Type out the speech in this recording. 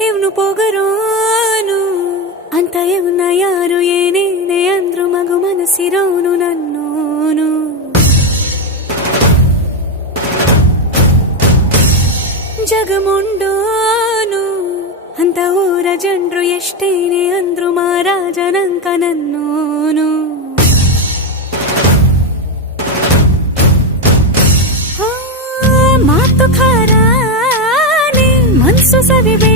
ಇವನು ಪೊಗರೋನು ಅಂತ ಇವನ ಯಾರು ಏನೇನೆ ಅಂದ್ರು ಮಗು ಮನಸ್ಸಿರೋನು ನನ್ನೋನು. ಜಗಮುಂಡೋನು ಅಂತ ಊರ ಜನರು ಎಷ್ಟೇನೆ ಅಂದ್ರು ಮಹಾರಾಜನಂಕ ನನ್ನೋನು. ಮಾತು ಖಾರಾನೆ ಮನ್ಸು ಸವಿಬೇ